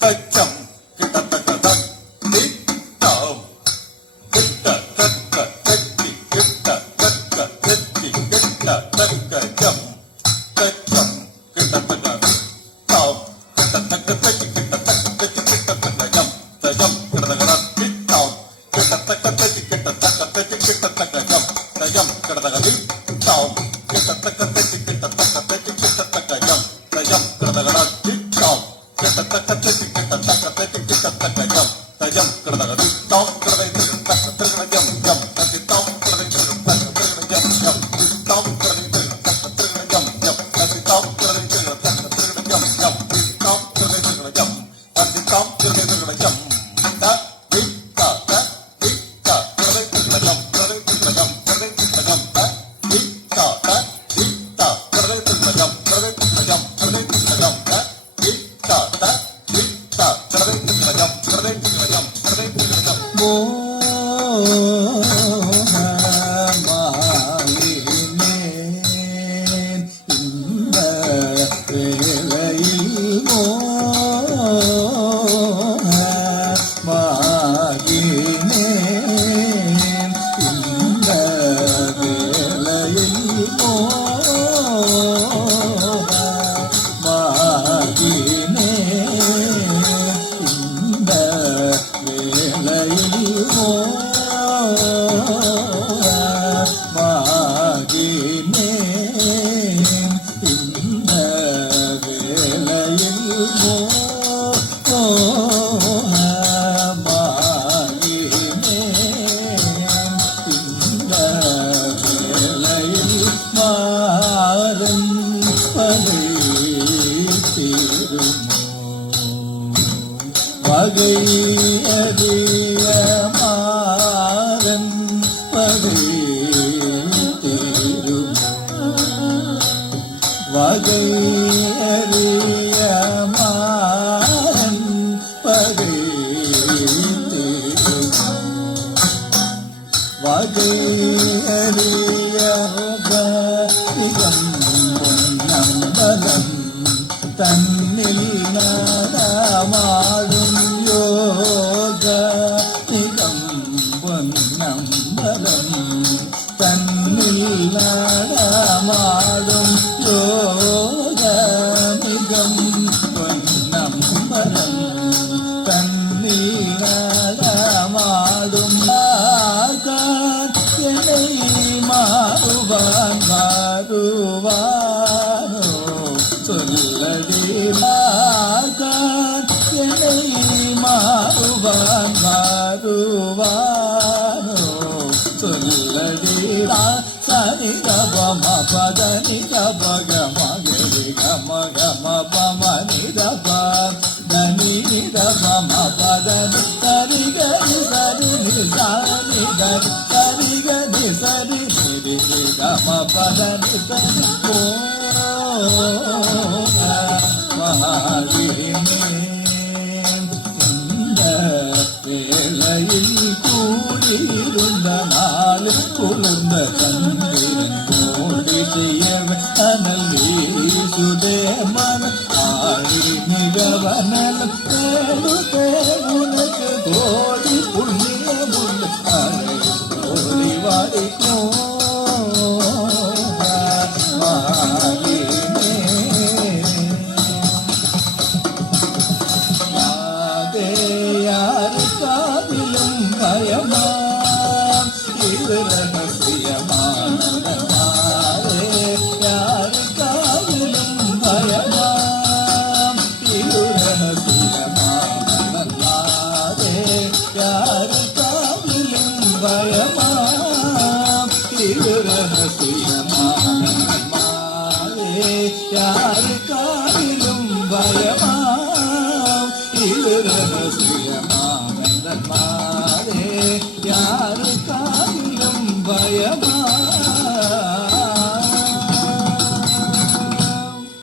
தச்சம் கிட்டத்தக்க தத்தி தாம் கிட்ட தக்க தத்தி கிட்ட தக்க தத்தி கிட்ட தக்க ஜம் தச்சம் கிட்டத்தக்க தாம் கிட்டத்தக்க தத்தி கிட்டத்தக்க தத்தி கிட்டத்தக்க ஜம் தஜம் கிட்டத்தக்க தத்தி தாம் கிட்டத்தக்க தத்தி கிட்டத்தக்க தத்தி கிட்டத்தக்க ஜம் தஜம் கிட்டத்தக்க தி தாம் கிட்டத்தக்க தத்தி கிட்டத்தக்க தத்தி கிட்டத்தக்க ஜம் தஜம் கிட்டத்தக்க தி தாம் கிட்டத்தக்க தத்தி கிட்டத்தக்க தத்தி கிட்டத்தக்க ஜம் தஜம் கிட்டத்தக்க தி தாம் கிட்டத்தக்க தக்க ஜம் ஜம் தத்தி தாம் கிட்டத்தக்க தக்க ஜம் ஜம் தாம் கிட்டத்தக்க தக்க ஜம் ஜம் தத்தி தாம் கிட்டத்தக்க தக்க ஜம் ஜம் தாம் கிட்டத்தக்க ஜம் தத்தி தாம் கிட்டத்தக்க ஜம் த தி த த தி த கிட்டத்தக்க ஜம் கிட்டத்தக்க ஜம் கிட்டத்தக்க ஜம் த தி த த தி த கிட்டத்தக்க ஜம் கிட்டத்தக்க ஜம் கிட்டத்தக்க ஜம் த தி த த தி த கிட்டத்தக்க ஜம் கிட்டத்தக்க ஜம் கிட்டத்தக்க ஜம் மோகமாயினேன் இந்த வேளையில் மோகமாயினேன் இந்த வேளையில் மோகமாயினேன் இந்த வேளையில் மோகமாகினேன் இந்த வேளையில் மோகமாகினேன் இந்த வேளையில் மாறன் பகை தீருமோ வகை அறிய மாறன் பகை தீருமோ வகை அறிய மாறன் பகை தீருமோ வகை அறிய நம்பலம் தன்னில் நடமாடும் யோக நிகம் பொன்னம்பலம் தன்னில் நடமாடும் யோக நிகம் பொன்னம்பலம் தன்னில் நடமாடும் என்னை மாறுவான் மாறுவானோ சொல்லடி மாகான் என்னை மாறுவான் மாறுவானோ சொல்லடி சனி கபம பதனி கபக மகரி கம கம பம நிதப தனி நிதபம பதனி சரி கரி சரி நிசானி கரி சரி கரி சரி நிரி கம பதனி சரி மகாவினேன் இந்த வேளையில் கூடியிருந்த நாள் குளிர்ந்த சந்திரன் கோடி செய்யவே அனல் வீசுதே மன ஆடி நிகவனல் தேடு தேவுனக்கு கோடி புண்ணியமுள்ள அரை கோடி வாடிக்கும் யாருக்காவிலும் பயமா இது ரகசியமானதே யாருக்காவிலும் பயமா இது ரகசியமானதே யாருக்காவிலும் பயமா இது ரகசியமானதே யாருக்காவிலும் பயமா இது ரகசியமா